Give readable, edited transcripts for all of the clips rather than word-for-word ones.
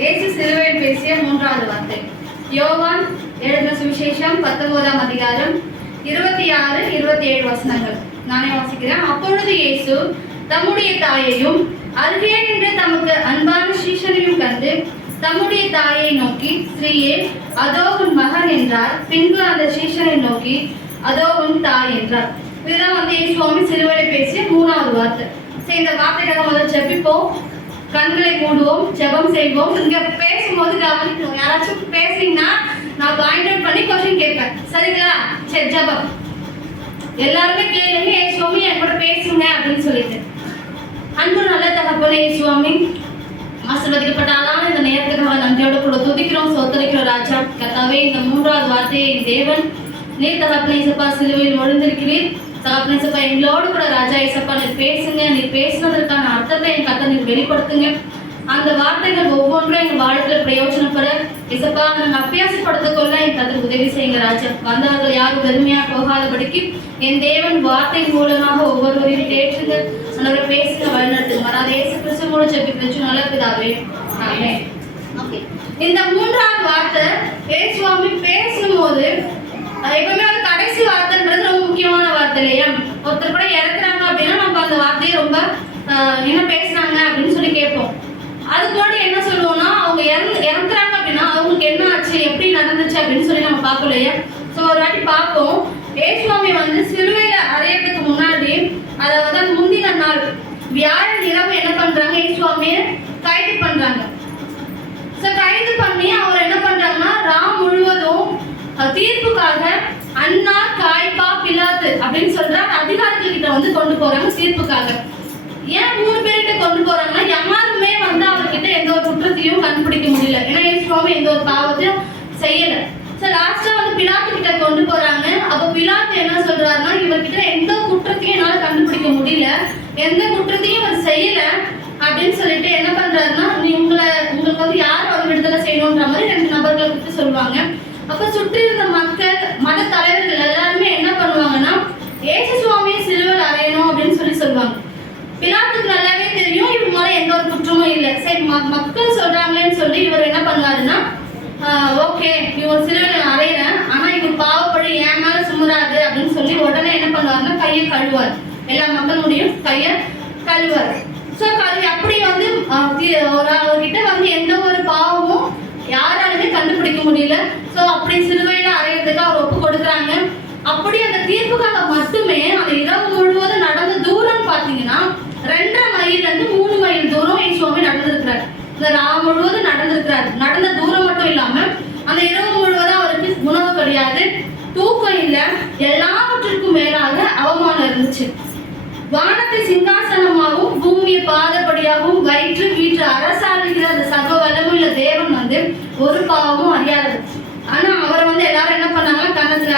இயேசு சிலுவையில் பேசிய மூன்றாவது வார்த்தை. யோவான் எழுதின சுவிசேஷம் 19ஆம் அதிகாரம் 26, 27 வசனங்கள். நானே வாசிக்கிறேன். அப்பொழுது இயேசு தம்முடைய தாயையும் அருகே நின்று தமக்கு அன்பான சீஷனையும் கண்டு தம்முடைய தாயை நோக்கி, ஸ்திரீயே, அதோ உன் மகன் என்றார். பின்பு அந்த சீஷனை நோக்கி, அதோ உன் தாய் என்றார். இதுதான் இயேசு சிலுவையில் பேசிய மூணாவது வார்த்தை. சரி, இந்த வார்த்தைக்காக முதல்ல ஜெபிப்போம். கண்களை மூடுவோம், ஜெபம் செய்வோம். இங்க பேசும்போது கவனிக்கணும். யாராச்சும் பேசிங்கன்னா நான் பாயிண்ட் அவுட் பண்ணி கொஸ்டின் கேட்பேன். சரிங்களா? சரி, ஜெபம். எல்லாருமே கேளுங்க, இயேசுவாமி என் கூட பேசுங்க அப்படின்னு சொல்லிட்டு. அன்பு நல்ல தகப்பனே இயேசுவாமி, ஆசீர்வதிக்கப்பட்டாலும் இந்த நேரத்துக்காக நன்றியோட கூட துதிக்கிறோம், சோத்தரிக்கிறோம் ராஜா. கர்த்தாவே, இந்த மூன்றாவது வார்த்தையை தேவன் நீர் தகப்பனே இயேசுப்பா சிலுவையில் ஒளிந்திருக்கிறீர். தகப்பனே இயேசுப்பா எங்களோடு கூட ராஜா இயேசுப்பா நீர் பேசுங்க. நீர் பேசுனதற்கான அர்த்தத்தை என் கர்த்தர் நீர் வெளிப்படுத்துங்க. அந்த வார்த்தைகள் ஒவ்வொன்றும் எங்கள் வாழ்க்கையில் பிரயோஜனப்பட இயேசுப்பா நாங்கள் அபியாசப்படுத்திக் கொள்ள என் கர்த்தர் உதவி செய்யுங்க ராஜா. வந்தவர்கள் யாரும் வெறுமையாக போகாதபடிக்கு என் தேவன் வார்த்தை மூலமாக ஒவ்வொருவரையும் கேட்டுங்க, சொன்னவரை பேசுங்க, வழிநடத்துங்க. வராத இயேசு கிறிஸ்து மூலம் ஜெபிக்கிறேன் நல்ல பிதாவே, ஆமென். ஓகே, இந்த மூன்றாவது வார்த்தை இயேசுவாமி பேசும்போது எப்பவுமே அது கடைசி வார்த்தைன்றது ரொம்ப முக்கியமான வார்த்தை இல்லையா? ஒருத்தர் கூட இறக்குறாங்க அப்படின்னா நம்ம அந்த வார்த்தையை ரொம்ப என்ன பேசுனாங்க அப்படின்னு சொல்லி கேட்போம். அதுக்கு முன்னாடி என்ன சொல்லுவோம்னா, அவங்க இறக்குறாங்க அப்படின்னா அவங்களுக்கு என்ன ஆச்சு, எப்படி நடந்துச்சு அப்படின்னு சொல்லி நம்ம பார்ப்போம் இல்லையா? ஸோ ஒரு வாட்டி பார்ப்போம். இயேசுவாமி சிலுவையில அறையறதுக்கு முன்னாடி, அதாவது அந்த முந்தின நாள் வியாழன் இரவு என்ன பண்றாங்க, இயேசுவாமியை கைது பண்றாங்க. ஸோ கைது பண்ணி அவர் என்ன பண்றாங்கன்னா ராம் முழுவதும் தீர்ப்புக்காக அண்ணா, காய்பா, பிலாத்து அப்படின்னு சொல்ற அதிகாரிகள் கிட்ட கொண்டு போறாங்க தீர்ப்புக்காக. ஏன் 3 பேர்கிட்ட கொண்டு போறாங்கன்னா, யாருமே அவர்கிட்ட எந்த ஒரு குற்றத்தையும் கண்டுபிடிக்க முடியல. ஏன்னா இயேசுவாமி எந்த ஒரு பாவத்தையும் செய்யல. ஸோ லாஸ்டா பிலாத்து கிட்ட கொண்டு போறாங்க. அப்போ பிலாத்து என்ன சொல்றாருன்னா, இவர்கிட்ட எந்த குற்றத்தையும் என்னால கண்டுபிடிக்க முடியல, எந்த குற்றத்தையும் அவர் செய்யல அப்படின்னு சொல்லிட்டு என்ன பண்றாருன்னா, உங்களுக்கு யார் விடுதலை செய்யணும்ன்ற மாதிரி 2 நபர்களை பற்றி சொல்லுவாங்க. அப்ப சுற்றி இருந்த மக்கள், மத தலைவர்கள் எல்லாருமே என்ன பண்ணுவாங்கன்னா, இயேசு சுவாமியை சிலுவையில் அறையணும் அப்படின்னு சொல்லி சொல்லுவாங்க. பிலாத்துக்கு நல்லாவே தெரியும் இவர் மேல எந்த ஒரு குற்றமும் இல்லை. சரி, மக்கள் சொல்றாங்களேன்னு சொல்லி இவர் என்ன பண்ணுவாருன்னா, ஓகே இவர் சிலுவையில் அறையிறேன், ஆனா இவர் பாவப்படி என் மேல சுமராது அப்படின்னு சொல்லி உடனே என்ன பண்ணுவாருன்னா கையை கழுவார். எல்லா மக்களுடையும் கையை கழுவார். ஸோ அப்படி அவர்கிட்ட எந்த ஒரு பாவமும் யாராலுமே கண்டுபிடிக்க முடியல. ஸோ அப்படி சிலுவையில அறையிறதுக்கு அவர் ஒப்பு கொடுக்குறாங்க. அப்படி அந்த தீர்ப்புக்காக மட்டுமே அந்த இரவு முழுவதும் நடந்த தூரம் பார்த்தீங்கன்னா 2.5 மைல்ல இருந்து 3 மைல் தூரம் இயேசுவாமி நடந்திருக்கிறார். இந்த ராம் முழுவதும் நடந்திருக்கிறார். நடந்த தூரம் மட்டும் இல்லாம அந்த இரவு முழுவதும் அவருக்கு உணவு கிடையாது, தூக்கம் இல்லை, எல்லாவற்றிற்கும் மேலாக அவமானம் இருந்துச்சு. வானத்தை சிங்காசனமாகவும் பூமியை பாதப்படியாகவும் வயிற்று வீட்டு அரசாளுகிற அந்த சர்வ வல்லமுள்ள தேவன் ஒரு பாவமும் அறியாது. ஆனா அவரை எல்லாரும் என்ன பண்ணாங்க, கன்னத்துல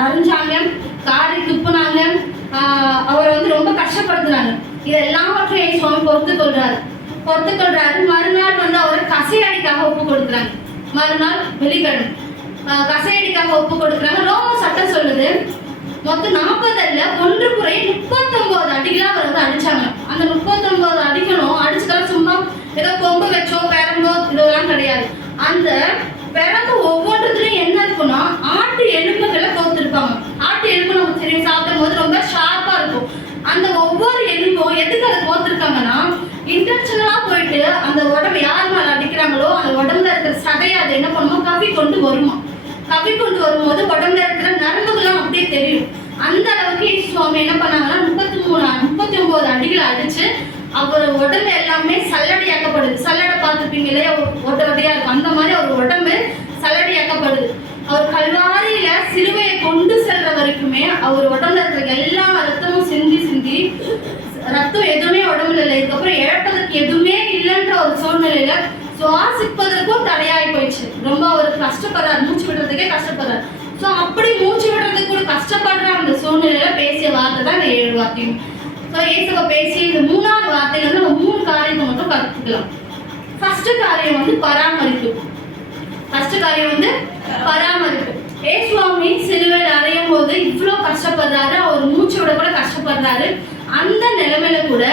அரைஞ்சாங்க, காரி துப்புனாங்க, அவரை ரொம்ப கஷ்டப்படுத்துறாங்க. இது எல்லாவற்றையும் சுவாமி பொறுத்து கொள்றாரு. மறுநாள் அவரை கசையடிக்காக ஒப்பு கொடுக்குறாங்க. மறுநாள் வெள்ளிக்கிழமை கசையடிக்காக ஒப்பு கொடுக்குறாங்க. ரோம சட்டம் சொல்லுது, மொத்தம் 40 அல்ல 1 குறை 39 அடிகளா அவர் அடிச்சாங்க. அந்த 39 அடிகளும் அடிச்சதால சும்மா ஏதோ கொம்பு வச்சோ பெரம்போ இதெல்லாம் கிடையாது. அந்த பெரம்பு ஒவ்வொன்றதுலயும் என்ன இருக்குன்னா, ஆட்டு எலும்புகளை கோத்திருப்பாங்க. ஆட்டு எலும்பு நம்ம சரி சாப்பிடும் போது ரொம்ப ஷார்ப்பா இருக்கும். அந்த ஒவ்வொரு எலும்பும் எதுக்கு அதை கோத்திருக்காங்கன்னா, இன்டென்ஷனலா போயிட்டு அந்த உடம்பு யார் மேல அடிக்கிறாங்களோ அந்த உடம்புல இருக்கிற சதையை அதை என்ன பண்ணுமோ கவி கொண்டு வரும்போது உடம்புல இருக்கிற நரம்புகள்லாம் அப்படியே தெரியும். அந்த அளவுக்கு சுவாமி என்ன பண்ணாங்கன்னா 39 அடிகளை அடிச்சு அவர் உடம்பு எல்லாமே சல்லடையாக்கப்படுது. சல்லடை பார்த்துப்பீங்க இல்லையா, ஒட்டையா இருக்கும். அந்த மாதிரி அவர் உடம்பு சல்லடையாக்கப்படுது. அவர் கல்வாரியில சிலுவையை கொண்டு செல்ற வரைக்குமே அவர் உடம்புல இருக்கிற எல்லா ரத்தமும் சிந்தி ரத்தம் எதுவுமே உடம்புல இல்லை. இதுக்கப்புறம் இழப்பதற்கு எதுவுமே இல்லைன்ற ஒரு சூழ்நிலையில சுவாசிப்பதற்கும் தடையாகி போயிடுச்சு. ரொம்ப அவர் கஷ்டப்படுறாரு, மூச்சு விடுறதுக்கே கஷ்டப்படுறாரு. ஸோ அப்படி மூச்சு விடுறதுக்கு கூட கஷ்டப்படுற அந்த சூழ்நிலையில பேசிய வார்த்தை தான் இந்த 7 வார்த்தையும். ஸோ இயேசுவை பேசிய இந்த 3வது வார்த்தையில நம்ம 3 காரியத்தை மட்டும் கற்றுக்கலாம். ஃபர்ஸ்ட் காரியம் பராமரிப்பு. இயேசுவாமி சிலுவையில் அறையும் போது இவ்வளோ கஷ்டப்படுறாரு, அவர் மூச்சு விட கூட கஷ்டப்படுறாரு. அந்த நிலைமையில கூட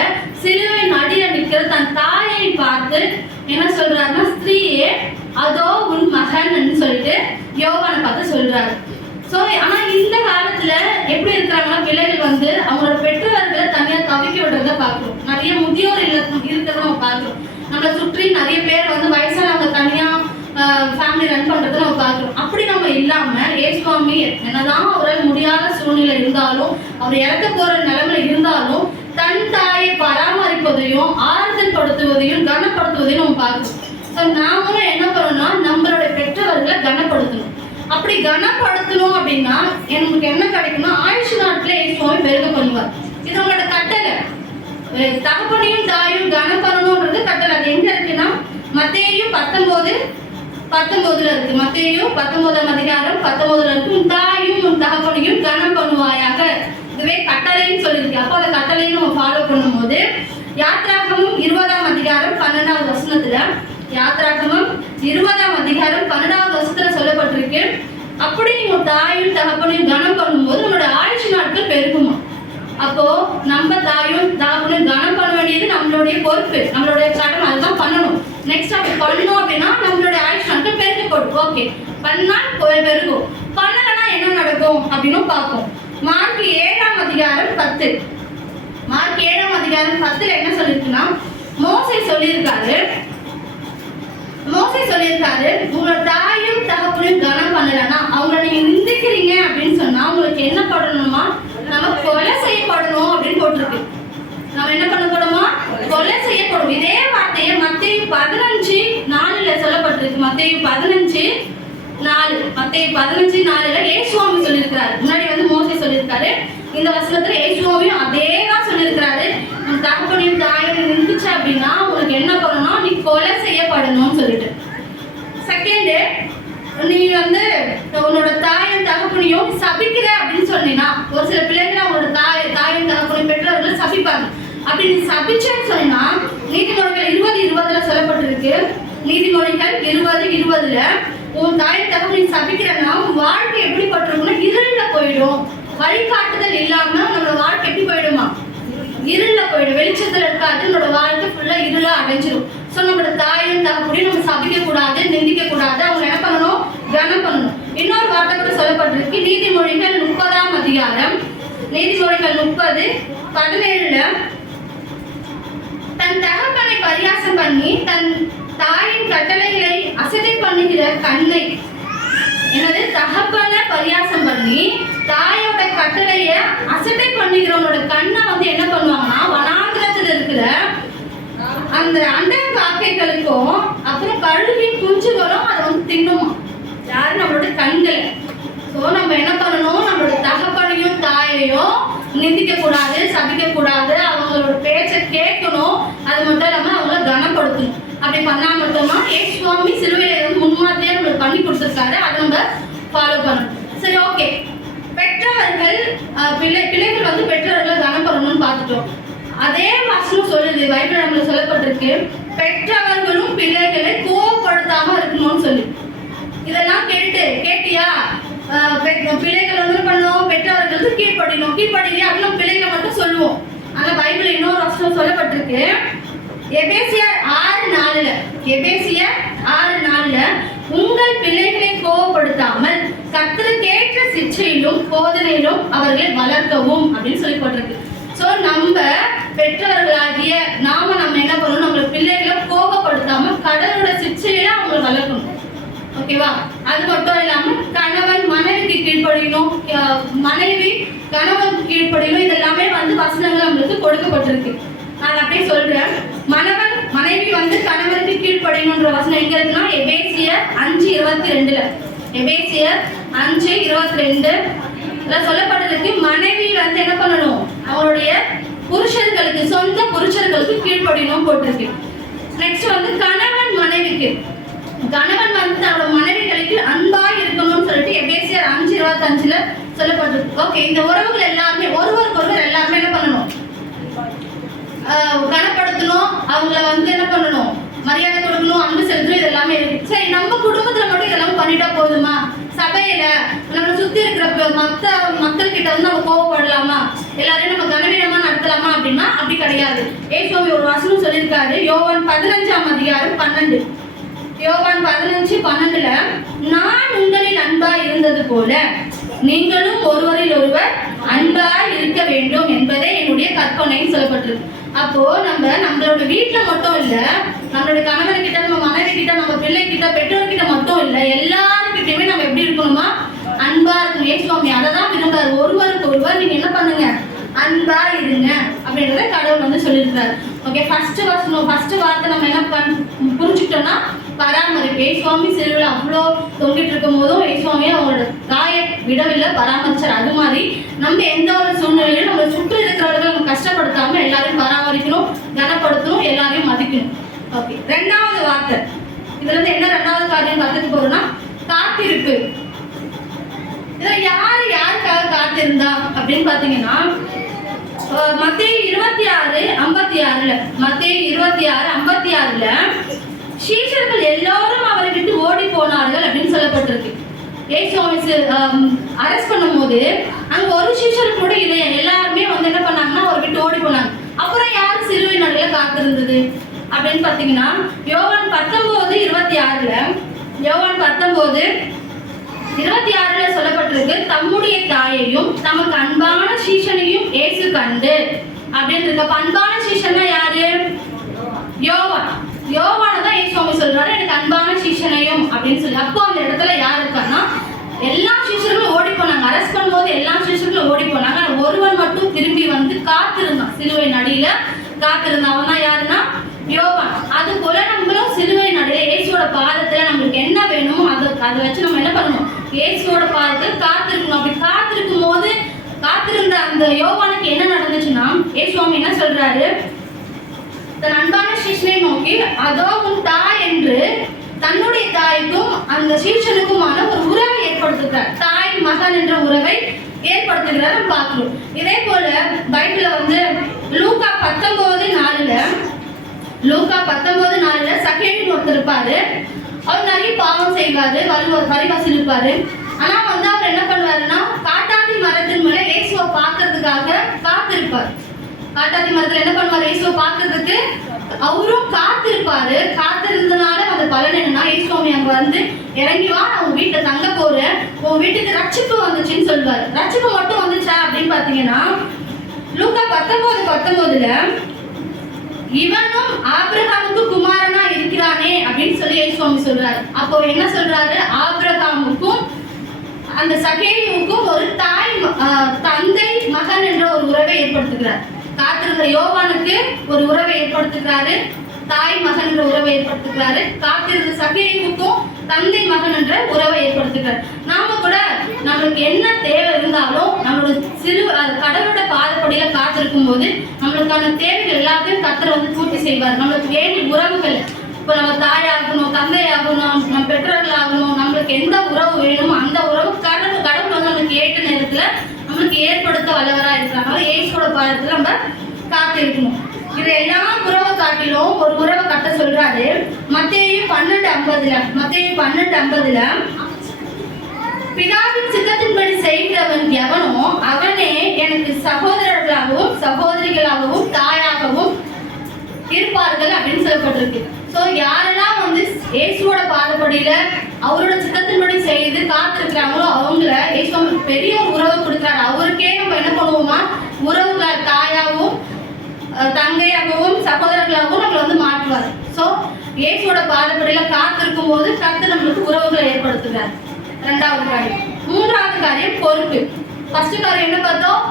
சிலுவையின் அடியில நிற்கிற தன் தாயை பார்த்து என்ன சொல்றாருன்னா, ஸ்திரீயே அதோ உன் மகன் சொல்லிட்டு யோவானை பார்த்து சொல்றாரு. ஸோ ஆனா இந்த காலத்துல எப்படி இருக்கிறாங்கன்னா, பிள்ளைகள் வந்து அவங்களோட பெற்றோர்களை தனியா தவிக்க விடுறத பார்க்கிறோம். நிறைய முதியோர் இருக்கிறத நம்ம பார்க்கிறோம். நம்மளை சுற்றி நிறைய பேர் வந்து வயசானவங்க தனியா ஃபேமிலி ரன் பண்றதை நம்ம பார்க்கிறோம். அப்படி நம்ம இல்லாம ஏசுவாமி என்னதான் அவரால் முடியாத சூழ்நிலை இருந்தாலும், அவர் இறக்க போற நிலைமையில இருந்தாலும் தன் தாயை பராமரிப்பதையும் ஆறுதல் படுத்துவதையும் கனப்படுத்துவதையும் நம்ம பார்க்கிறோம். ஸோ நாமளும் என்ன பண்ணணும்னா, நம்மளோட பெற்றவர்களை கனப்படுத்தணும். அப்படி கனப்படுத்தணும் அப்படின்னா எனக்கு என்ன கிடைக்கும்னா, ஆயுஷ் நாட்டில் ஏசுவாமி பெருக பண்ணுவார். இது உங்களோட கட்டளை. தகப்பனையும் தாயும் கனம் பண்ணணும்ன்றது கட்டளை. அது எங்க இருக்குன்னா, மத்தேயு 19:19 இருக்கு. மத்தேயு 19ஆம் அதிகாரம் 19 இருக்கு. உன் தாயும் உன் தகப்பனையும் கனம் பண்ணுவாயாக. இதுவே கட்டளைன்னு சொல்லியிருக்கு. அப்போ அந்த கட்டளையும் நம்ம ஃபாலோ பண்ணும்போது, யாத்ராகமம் 20ஆம் அதிகாரம் 12வது வசனத்துல, யாத்ராகமம் 20ஆம் அதிகாரம் 12வது வசனத்துல சொல்லப்பட்டிருக்கு, அப்படி நீங்க தாயும் தகப்பனையும் கனம் பண்ணும்போது நம்மளோட ஆயுஷ் நாட்கள் பெருகுமா. அப்போ நம்ம தாயும் தகப்பனையும் கனம் பண்ண வேண்டியது நம்மளுடைய பொறுப்பு, நம்மளுடைய கடமை. அதுதான் பண்ணணும். நெக்ஸ்ட் அப்படி பண்ணணும் அப்படின்னா நம்மளுடைய ஆயுஷ் நாட்கள் பெருக்கப்படும். ஓகே, பண்ணால் பெருகும். பண்ணலன்னா என்ன நடக்கும் அப்படின்னு பார்ப்போம். மார்க் 7ஆம் அதிகாரம் 10. மார்க் 7ஆம் அதிகாரம் 10ல என்ன சொல்லியிருக்குன்னா, மோசே சொல்லியிருக்காரு, உங்களோட தாயும் தகப்பனையும் கனம் பண்ணலன்னா, அவங்கள நீங்க நிந்திக்கிறீங்க அப்படின்னு சொன்னா உங்களுக்கு என்ன பண்ணணுமா, நம்ம கொலை செய்யப்படணும் அப்படின்னு போட்டிருக்கு. நம்ம என்ன பண்ணப்படுமா, கொலை செய்யப்படும். இதே வார்த்தையை மத்தேயு 15:4 சொல்லப்பட்டிருக்கு. மத்தேயு 15:4 ஏசுவாமி சொல்லியிருக்கிறாரு. முன்னாடி வந்து மோசே சொல்லியிருக்காரு, இந்த வசனத்துல ஏசுவாமியும் அதே தான் சொல்லியிருக்கிறாரு. உன் தகப்பனையும் தாயும் நிந்திச்சு அப்படின்னா உனக்கு என்ன பண்ணணும், நீ கொலை செய்யப்படணும்னு சொல்லிட்டு. செகண்ட், நீ வந்து உன்னோட தாயும் தகப்பனையும் சபிக்கிற அப்படின்னு சொன்னீங்கன்னா, ஒரு சில பிள்ளைங்க அவங்களோட தாயும் தகப்பனையும் பெற்றோர்கள் சபிப்பாங்க. அப்படி நீ சபிச்சேன்னு சொன்னா, நீதிமொழிகள் 20:20 சொல்லப்பட்டிருக்கு. நீதிமொழிகள் 20:20 உன் தாயும் தகப்பனையும் சபிக்கிறன்னா உன் வாழ்க்கை எப்படி பட்டிருக்குன்னா இருள்ல போயிடும். வழிகாட்டுதல் இல்லாம நம்மளோட வாழ்க்கை எப்படி போயிடுமா, இருள்ல போயிடும். வெளிச்சத்துல இருக்காது, நம்மளோட வாழ்க்கை ஃபுல்லா இருளா அடைஞ்சிடும். ஸோ நம்மளோட தாயும் தகப்பனையும் நம்ம சபிக்க கூடாது, நிந்திக்க கூடாது. அவங்க என்ன பண்ணணும், கனம் பண்ணணும். இன்னொரு வார்த்தை கூட சொல்லப்பட்டிருக்கு. நீதிமொழிகள் 30ஆம் அதிகாரம், நீதிமொழிகள் 30:17 தன் தகப்பனை பரியாசம் பண்ணி தன் தாயின் கட்டளைகளை அசட்டை பண்ணுகிற கண்ணை, என்னது, தகப்பனை பரியாசம் பண்ணி தாயோட கட்டளைய அசட்டை பண்ணிக்கிறவனோட கண்ணை வந்து என்ன பண்ணுவாங்கன்னா, வனாந்திரத்தில் இருக்கிற அந்த அண்டை காக்கைகளுக்கும் அப்புறம் கழுகின் குஞ்சுகளும் அதை வந்து தின்னுமா. யாரு, நம்மளோட கண்களை. ஸோ நம்ம என்ன பண்ணணும், நம்மளோட தகப்பனையும் தாயையும் நிந்திக்க கூடாது, சபிக்க கூடாது. அவங்களோட பேச்சை கேட்கணும். அது மட்டும் இல்லாம அவங்கள கனப்படுத்தணும். அப்படி பண்ணா மட்டுமா ஏசுவாமி சிலுவையில முன்மாதிரியா நம்மளுக்கு பண்ணி கொடுத்துருக்காரு. அதை நம்ம ஃபாலோ பண்ணணும். சரி, ஓகே. பெற்றவர்கள் பிள்ளைகள் வந்து பெற்றவர்களை கனம் பண்ணணும்னு பார்த்துட்டோம். அதே வசனம் சொல்லுது, பைபிள் நம்மளுக்கு சொல்லப்பட்டிருக்கு, பெற்றவர்களும் பிள்ளைகளை கோவப்படுத்தாம இருக்கணும்னு சொல்லி. இதெல்லாம் கேட்டியா, பிள்ளைகள் வந்து பண்ணுவோம், பெற்றவர்களுக்கு கீழ்ப்படியணும். கீழ்ப்படியா அப்படின்னு பிள்ளைகளை மட்டும் சொல்லுவோம். ஆனா பைபிள் இன்னொரு வசனம் சொல்லப்பட்டிருக்கு, எபேசியர் 6:4 உங்கள் பிள்ளைகளை கோவப்படுத்தாமல் கர்த்தருக்கேற்ற சிட்சையிலும் போதனையிலும் அவர்களை வளர்க்கவும் அப்படின்னு சொல்லப்பட்டிருக்கு. ஸோ நம்ம பெற்றவர்களாகிய நம்ம என்ன பண்ணணும், நம்ம பிள்ளைகளை கோபப்படுத்தாம கடவுளோட சிட்சையில அவங்களை வளர்க்கணும். ஓகேவா? அது மட்டும் இல்லாம கணவன் மனைவிக்கு கீழ்ப்படியணும், மனைவி கணவனுக்கு கீழ்ப்படியணும். இதெல்லாமே வந்து வசனங்கள் நம்மளுக்கு கொடுக்கப்பட்டிருக்கு. நான் அப்படியே சொல்றேன். மனைவி வந்து கணவனுக்கு கீழ்ப்படியணும்ன்ற வசனம் எங்க இருக்குன்னா, எபேசியர் 5:22 எபேசியர் 5:22 சொல்லப்பட்டிருக்கு. மனைவி வந்து என்ன பண்ணணும், அவருடைய புருஷர்களுக்கு, சொந்த புருஷர்களுக்கு கீழ்ப்படியணும் போட்டிருக்கு. நெக்ஸ்ட் வந்து கணவன் வந்து தன்னோட மனைவிகளுக்கு அன்பா இருக்கணும்னு சொல்லிட்டு எபேசியர் 5:25 சொல்லப்பட்டிருக்கு. ஓகே, இந்த உறவுகள் எல்லாருமே ஒருவருக்கொருவர் எல்லாருமே என்ன பண்ணணும், கனப்படுத்தணும். அவங்கள வந்து என்ன பண்ணணும், மரியாதை கொடுக்கணும், அன்பு செலுத்தணும். இது எல்லாமே இருக்கு. சரி, நம்ம குடும்பத்துல மட்டும் இதெல்லாம் பண்ணிட்டா போதுமா? சபை சூழ்நிலையில நம்மளை சுத்தி இருக்கிற மக்கள் கிட்ட வந்து நம்ம கோவப்படலாமா, எல்லாரையும் நம்ம கனவீனமா நடத்தலாமா அப்படின்னா அப்படி கிடையாது. ஏசுவாமி ஒரு வசனம் சொல்லியிருக்காரு, யோவான் 15:12. யோவான் 15:12 நான் உங்களில் அன்பாய் இருந்தது போல நீங்களும் ஒருவரில் ஒருவர் அன்பாய் இருக்க வேண்டும் என்பதே என்னுடைய கற்பனைன்னு சொல்லப்பட்டிருக்கு. அப்போ நம்மளோட வீட்டுல மட்டும் இல்ல, நம்மளோட கணவர்கிட்ட, நம்ம மனைவி கிட்ட, நம்ம பிள்ளை கிட்ட, பெற்றோர்கிட்ட மட்டும் இல்ல, எல்லாருக்கிட்டையுமே நம்ம எப்படி இருக்கணுமா, அன்பா இருக்கணும். ஏசுவாமி அதை தான் விரும்புறாரு. ஒருவருக்கு ஒருவர் நீங்க என்ன பண்ணுங்க, அன்பா இருங்க அப்படின்றத கடவுள் வந்து சொல்லியிருக்காரு. ஓகே, ஃபர்ஸ்ட் வார்த்தை நம்ம என்ன புரிஞ்சுக்கிட்டோம்னா பராமரிப்பு. ஏசுவாமி சிலுவையில் அவ்வளோ தொங்கிட்டு இருக்கும் போதும் ஏசுவாமி அவங்களோட தாயை விடவில்லை, பராமரிச்சார். அது மாதிரி நம்ம எந்த ஒரு சூழ்நிலையிலும் நம்ம சுற்றி இருக்கிறவர்கள் நம்ம கஷ்டப்படுத்தாம எல்லாரையும் பராமரிக்கணும், கனப்படுத்தணும், எல்லாரையும் மதிக்கணும். ஓகே, ரெண்டாவது வார்த்தை இதுல இருந்து என்ன ரெண்டாவது காரியம் கத்துக்க போறோம்னா காத்திருப்பு. இதுல யாருக்காக காத்திருந்தா அப்படின்னு பாத்தீங்கன்னா மத்தேயு 26:56 மத்தேயு 26:56 சீஷர்கள் எல்லாரும் அவரை விட்டு ஓடி போனார்கள் அப்படின்னு சொல்லப்பட்டிருக்கு. ஏசுவாமி அரெஸ்ட் பண்ணும்போது அங்க ஒரு சீஷர் கூட இல்லை, எல்லாருமே வந்து என்ன பண்ணாங்கன்னா அவரை விட்டு ஓடி போனாங்க. அப்புறம் யார் சிலுவை நடுல காத்திருந்தது அப்படின்னு பாத்தீங்கன்னா யோவான் 19:26 யோவான் 19:26 சொல்லப்பட்டிருக்கு, தம்முடைய தாயையும் தமக்கு அன்பான சீஷனையும் ஏசு கண்டு அப்படின்னு இருக்கு. அன்பான சீஷன்னா யாரு? யோவான தான் ஏசுவாமி சொல்றாரு, எனக்கு அன்பான சீஷனையும் அப்படின்னு சொல்லி. அப்போ அந்த இடத்துல யார் இருக்கான்னா எல்லா சீஷர்களும் ஓடி போனாங்க. அரெஸ்ட் பண்ணும்போது எல்லா சீஷர்களும் ஓடி போனாங்க. ஒருவன் மட்டும் திரும்பி வந்து காத்திருந்தான், சிலுவை நடியில காத்திருந்தான். அவன் தான் யாருன்னா யோவான். அது போல நம்மளும் சிலுவை நடையில இயேசுவோட பாதத்துல நம்மளுக்கு என்ன வேணுமோ அதை வச்சு நம்ம என்ன பண்ணணும், இயேசுவோட பாதத்துல காத்திருக்கணும். அப்படி காத்திருக்கும் போது காத்திருந்த அந்த யோவானுக்கு என்ன நடந்துச்சுன்னா இயேசுவாமி என்ன சொல்றாரு, தன் அன்பான சீஷனை நோக்கி அதோ உன் தாய் என்று தன்னுடைய தாய்க்கும் அந்த சீஷனுக்குமான ஒரு உறவை ஏற்படுத்துகிறார். தாய் மகன் என்ற உறவை ஏற்படுத்துகிறார் பார்க்கிறோம். இதே போல பைபிள்ல வந்து லூக்கா 19:4 சகேயுன்னு ஒருத்தர் இருப்பாரு. அவர் நிறைய பாவம் செய்வாரு, வரி வசூலிப்பாரு. ஆனா வந்து அவர் என்ன பண்ணுவாருன்னா காட்டாத்தி மரத்தின் மேல இயேசுவை பார்க்கறதுக்காக காத்திருப்பார். காட்டாத்தி மரத்துல என்ன பண்ணுவாரு, இயேசுவை பார்க்கறதுக்கு அவரும் காத்திருப்பாரு. காத்திருந்தனால அந்த பலன் என்னன்னா இயேசுவாமி அங்க வந்து இறங்கி வா, நான் உன் வீட்டுல தங்க போறேன், உன் வீட்டுக்கு ரட்சிப்பு வந்துச்சுன்னு சொல்வாரு. ரட்சிப்பு மட்டும் வந்துச்சா அப்படின்னு பாத்தீங்கன்னா லூக்கா 19:19 இவனும் ஆபிரகாமுக்கு குமாரனா இருக்கிறானே அப்படின்னு சொல்லி இயேசுவாமி சொல்றாரு. அப்போ என்ன சொல்றாரு, ஆபிரகாமுக்கும் அந்த சகேயுவுக்கும் ஒரு தந்தை மகன் என்ற ஒரு உறவை ஏற்படுத்துகிறார். காத்திருந்த யோவானுக்கு ஒரு உறவை ஏற்படுத்துகிறாரு, தாய் மகன் என்ற உறவை ஏற்படுத்துகிறாரு. காத்திருந்த சகேயுவுக்கும் தந்தை மகன் என்ற உறவை ஏற்படுத்துகிறார். நாம கூட நம்மளுக்கு என்ன தேவை இருந்தாலும் நம்மளோட கடவுளோட பாதப்படியில காத்திருக்கும் போது நம்மளுக்கான தேவைகள் எல்லாத்தையும் கர்த்தர் வந்து பூர்த்தி செய்வார். நம்மளுக்கு வேண்டிய உறவுகள், இப்போ நம்ம தாயாகணும், தந்தையாகணும், நம்ம பெற்றோர்கள் ஆகணும், நம்மளுக்கு எந்த உறவு வேணுமோ அந்த உறவு கடவுள் வந்து நம்மளுக்கு ஏற்ற நேரத்துல நம்மளுக்கு ஏற்படுத்த வல்லவரா இருக்கிறாங்க. இயேசுவோட பாதத்துல நம்ம காத்திருக்கணும். இது எல்லா உறவை காட்டிலும் ஒரு உறவை கட்ட சொல்றாரு. மத்தேயு 12:50 பிதாவின் சித்தத்தின்படி செய்கிறவன் எவனோ அவனே எனக்கு சகோதரர்களாகவும் சகோதரிகளாகவும் தாயாகவும் இருப்பார்கள் அப்படின்னு சொல்லப்பட்டிருக்கு. ஸோ யாரெல்லாம் வந்து இயேசுவோட பாதப்படியில அவரோட சித்தத்தின்படி செய்து காத்திருக்கிறாங்களோ அவங்கள இயேசு பெரிய ஒரு உறவை கொடுக்குறாரு. அவருக்கே நம்ம என்ன பண்ணுவோமா, உறவுகளை தாயாகவும் தங்கையாகவும் சகோதரர்களாகவும் நம்மளை வந்து மாற்றுவார். ஸோ இயேசுவோட பாதப்படியில காத்திருக்கும் போது கர்த்தர் நம்மளுக்கு உறவுகளை ஏற்படுத்துகிறார். ரெண்டாவது காரியம். மூன்றாவது காரியம் பொறுப்பு. ஃபர்ஸ்ட் காரியம் என்ன பார்த்தோம்,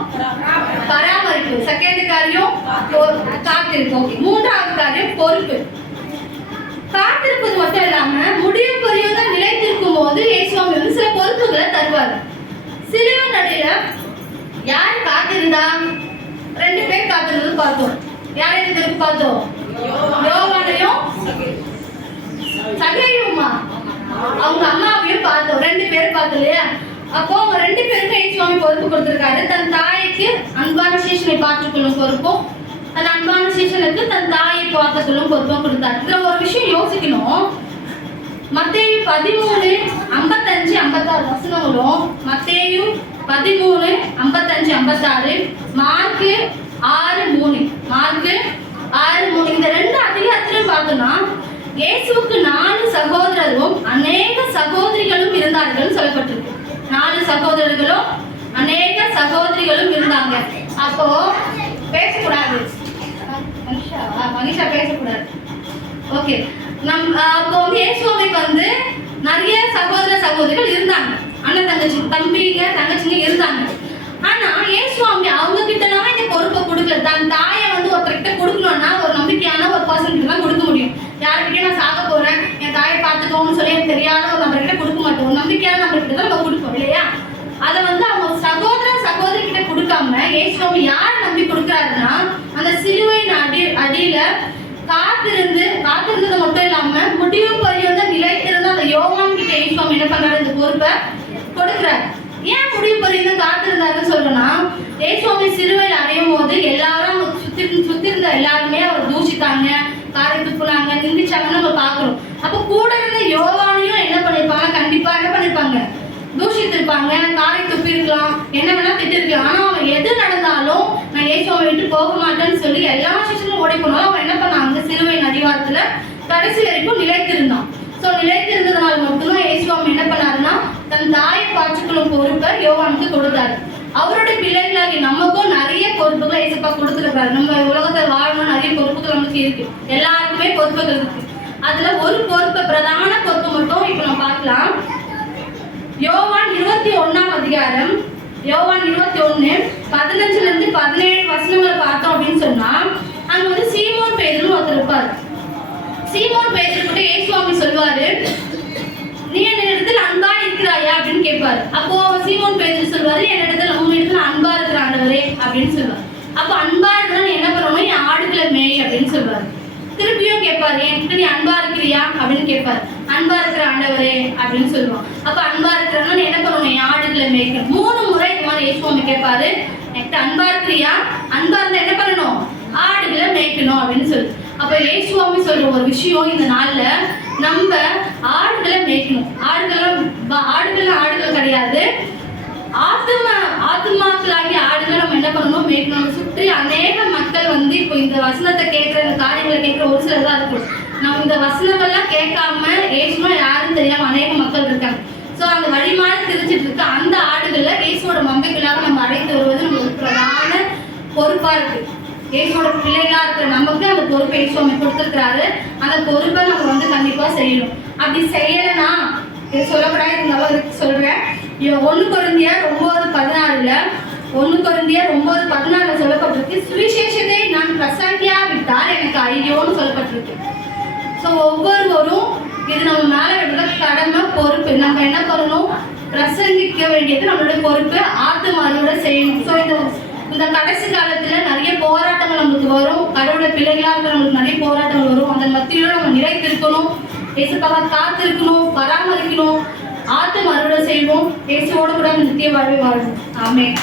பராமரிப்பு. செகண்ட் காரியம் காத்திருப்பு. ஓகே, மூன்றாவது காரியம் பொறுப்பு. காத்திருப்பது மட்டும் இல்லாம முடிவு பரியந்தம் நிலைத்திருக்கும் போது இயேசுவாமி வந்து சில பொறுப்புகளை தருவார். சிலுவை நடையில யார் காத்திருந்தா, 2 பேர் காத்திருந்தது பார்த்தோம். யாரையும் திருப்பி பார்த்தோம், யோவானையும் சகேயுமா அவங்க அம்மாவையும் பார்த்தோம். 2 பேர் பார்த்தோம் இல்லையா? அப்போ அவங்க 2 பேருக்கும் இயேசுவாமி பொறுப்பு கொடுத்திருக்காரு. தன் தாய்க்கு அன்பான சீஷனை பார்த்துக்கொள்ளும் பொறுப்பும், தன் அன்பான சீஷனுக்கு தன் தாயை பார்த்துக்கொள்ளும் பொறுப்பும் கொடுத்தாரு. இதுல ஒரு விஷயம் யோசிக்கணும். மத்தேயு 13 55 56 வசனங்களும், மத்தேயு 13 55 56, மார்க்கு 6:3, மார்க்கு 6:3. இந்த 2 அதிகாரத்திலும் பார்த்தோம்னா இயேசுவுக்கு 4 சகோதரரும் அநேக சகோதரிகளும் இருந்தார்கள் சொல்லப்பட்டிருக்கு. 4 சகோதரர்களும் அநேக சகோதரிகளும் இருந்தாங்க. அப்போ பேசக்கூடாது, மனிஷா பேசக்கூடாது. ஓகே, அப்போ இயேசுவுக்கு வந்து நிறைய சகோதர சகோதரிகள் இருந்தாங்க. அண்ணன் தங்கச்சி, தம்பிங்க தங்கச்சிங்க இருந்தாங்க. ஆனா இயேசுவாமி அவங்க கிட்ட எல்லாம் இந்த பொறுப்பை கொடுக்கல. தன் தாயை வந்து ஒருத்தர்கிட்ட கொடுக்கணும்னா ஒரு நம்பிக்கையான ஒரு பர்சன் கிட்ட தான் கொடுக்க முடியும். யாருக்கிட்டே நான் சாக போறேன், என் தாயை பார்த்துக்கோன்னு சொல்லி எனக்கு தெரியாத ஒரு நபர்கிட்ட கொடுக்க மாட்டோம். ஒரு நம்பிக்கையான நபர்கிட்ட தான் நம்ம கொடுப்போம் இல்லையா? அதை வந்து அவங்க சகோதர சகோதரி கிட்ட கொடுக்காம இயேசுவாமி யாரை நம்பி கொடுக்குறாருன்னா அந்த சிலுவையின் அடியில காத்திருந்தது மட்டும் இல்லாம முடிவு பரியந்த நிலைத்திருந்த அந்த யோவான் கிட்ட இயேசுவாமி என்ன பண்றாரு, இந்த பொறுப்பை கொடுக்குறாரு. ஏன் முடிவு பரியந்த காத்திருந்தாருன்னு சொல்றேன்னா, இயேசுவாமி சிலுவையில் அடையும் போது எல்லாரும் சுத்தி இருந்த எல்லாருமே அவர் தூஷித்தாங்க, காரை துப்புனாங்க, நிந்திச்சாங்கன்னு நம்ம பாக்குறோம். அப்ப கூட இருந்த யோவானையும் என்ன பண்ணிருப்பாங்க, கண்டிப்பா என்ன பண்ணிருப்பாங்க, தூஷித்திருப்பாங்க, காரை துப்பி இருக்கலாம், என்ன வேணா திட்டிருக்கலாம். ஆனா அவன் எது நடந்தாலும் நான் இயேசுவை விட்டு போக மாட்டேன்னு சொல்லி எல்லா சிஷனும் ஓடி போனாலும் அவன் என்ன பண்ணான், அந்த சிலுவையின் அடிவாரத்துல கடைசி வரைக்கும் நிலைத்திருந்தான். ஸோ நிலைத்திருந்ததுனால மட்டும்தான் இயேசுவாமி என்ன பண்ணாருன்னா தன் தாயை பாற்றுக்கொள்ளும் பொறுப்பை யோவானுக்கு கொடுத்தாரு. அவருடைய பிள்ளைகளாகி நமக்கும் நிறைய பொறுப்புகளை இயேசுப்பா கொடுத்துருக்காரு. நம்ம உலகத்தில் வாழணும், நிறைய பொறுப்புகள் நமக்கு இருக்கு, எல்லாருக்குமே பொறுப்புகள் இருக்கு. அதுல ஒரு பொறுப்பு, பிரதான பொறுப்பு மட்டும் இப்ப நம்ம பார்க்கலாம். யோவான் 21ஆம் அதிகாரம், யோவான் 21 15-17 வசனங்களை பார்த்தோம் அப்படின்னு சொன்னா அங்க வந்து சீமோன் பேதுரு ஒருத்தர் இருப்பாரு. சீமோன் பேதுரு கிட்ட இயேசுவாமி சொல்வாரு, நீ என்னிடத்தில் அன்பா இருக்கிறாயா அப்படின்னு கேட்பாரு. அப்போ சீமோன் பேதுரு சொல்வாரு, என்னிடத்துல உன்னிடத்துல அன்பா இருக்கிற ஆண்டவரே அப்படின்னு சொல்லுவாரு. அப்போ அன்பா இருந்தா நீ என்ன பண்ணணும், என் ஆடுகளை மேய் அப்படின்னு சொல்வாரு. திருப்பியும் கேட்பாரு, என்கிட்ட நீ அன்பா இருக்கிறியா அப்படின்னு கேட்பாரு. அன்பா இருக்கிற ஆண்டவரே அப்படின்னு சொல்லுவான். அப்ப அன்பா இருக்கிறன்னா நீ என்ன பண்ணணும், என் ஆடுகளை மேய்க்கணும். 3 முறை இந்த மாதிரி இயேசுவாமி கேட்பாரு, என்கிட்ட அன்பா இருக்கிறியா, அன்பா இருந்தா என்ன பண்ணணும், ஆடுகளை மேய்க்கணும் அப்படின்னு சொல்லு. அப்ப இயேசுவாமி சொல்ற ஒரு விஷயம், இந்த நாள்ல நம்ம ஆடுகளை மேய்க்கணும். ஆடுகள் கிடையாது, ஆத்துமாக்களாகிய ஆடுகளை நம்ம என்ன பண்ணணும், மேய்க்கணும். சுற்றி அநேக மக்கள் வந்து இப்போ இந்த வசனத்தை கேட்கிற, இந்த காரியங்களை கேட்கிற ஒரு சிலர் தான் இருக்கும். நம்ம இந்த வசனங்கள்லாம் கேட்காம இயேசுனா யாரும் தெரியாம அநேக மக்கள் இருக்காங்க. ஸோ அந்த வழி மாதிரி தெரிஞ்சிட்டு இருக்க அந்த ஆடுகளை இயேசுவோட மந்தைகளாக நம்ம அழைத்து வருவது நம்மளுக்கு பிரதான பொறுப்பா இருக்கு. இயேசுவோட பிள்ளைகளா இருக்கிற நமக்கு அந்த பொறுப்பை இயேசுவாமி கொடுத்துருக்கிறாரு. அந்த பொறுப்பை நம்ம வந்து கண்டிப்பா செய்யணும். அப்படி செய்யலைன்னா இது சொல்லக்கூடாது, இருந்தாலும் சொல்றேன். 1 கொரிந்தியர் 9:14 சொல்லப்பட்டிருக்கு, சுவிசேஷத்தை நான் பிரசங்கியாவிட்டால் எனக்கு ஐயோன்னு சொல்லப்பட்டிருக்கு. ஸோ ஒவ்வொருவரும் இது நம்ம மேலே விடுற கடமை, பொறுப்பு. நம்ம என்ன பண்ணணும், பிரசங்கிக்க வேண்டியது நம்மளுடைய பொறுப்பு, ஆத்துமாரியோட செய்யணும். ஸோ இந்த கடைசி காலத்துல நிறைய போராட்டங்கள் நம்மளுக்கு வரும். கடவுளோட பிள்ளைகளா இருக்கிற நம்மளுக்கு நிறைய போராட்டங்கள் வரும். அந்த மத்தியில நம்ம நிலைத்திருக்கணும், இயேசுக்காக காத்திருக்கணும், பராமரிக்கணும், ஆத்துமாரியோட செய்வோம். இயேசுவோட கூட நித்திய வாழ்வை வாழணும். ஆமென்.